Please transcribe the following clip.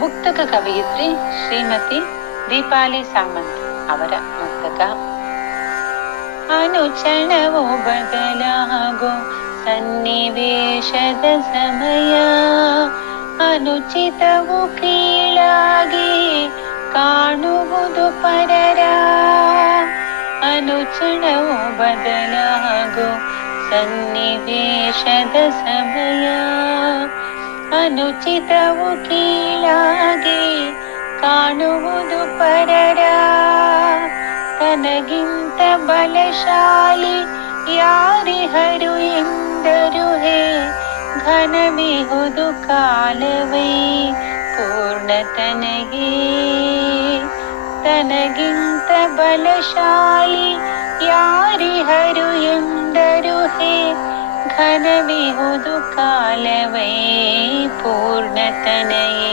ಮುಕ್ತಕ ಕವಯಿತ್ರಿ ಶ್ರೀಮತಿ ದೀಪಾಲಿ ಸಾಮಂತ್ ಅವರ ಮುಕ್ತಕ. ಅನುಚಣವು ಬದಲಾಗೋ ಸನ್ನಿವೇಶದ ಸಮಯ, ಅನುಚಿತವು ಕೀಳಾಗಿ ಕಾಣುವುದು ಪರರ. ಅನುಚಣವು ಬದಲಾಗೋ ಸನ್ನಿವೇಶದ ಸಮಯ, ಅನುಚಿತವು ಕೀಳಾಗಿ ಕಾಣುವುದು ಪರರ. ತನಗಿಂತ ಬಲಶಾಲಿ ಯಾರಿಹರು ಎಂದರು ಹೇ, ಘನವಿಹುದು ಕಾಲವೈ ಪೂರ್ಣತನಗೆ. ತನಗಿಂತ ಬಲಶಾಲಿ ಯಾರಿಹರು ಎಂದರು ಹೇ, ಘನವಿಹುದು ಕಾಲವೈ ಪೂರ್ಣತನಗೆ.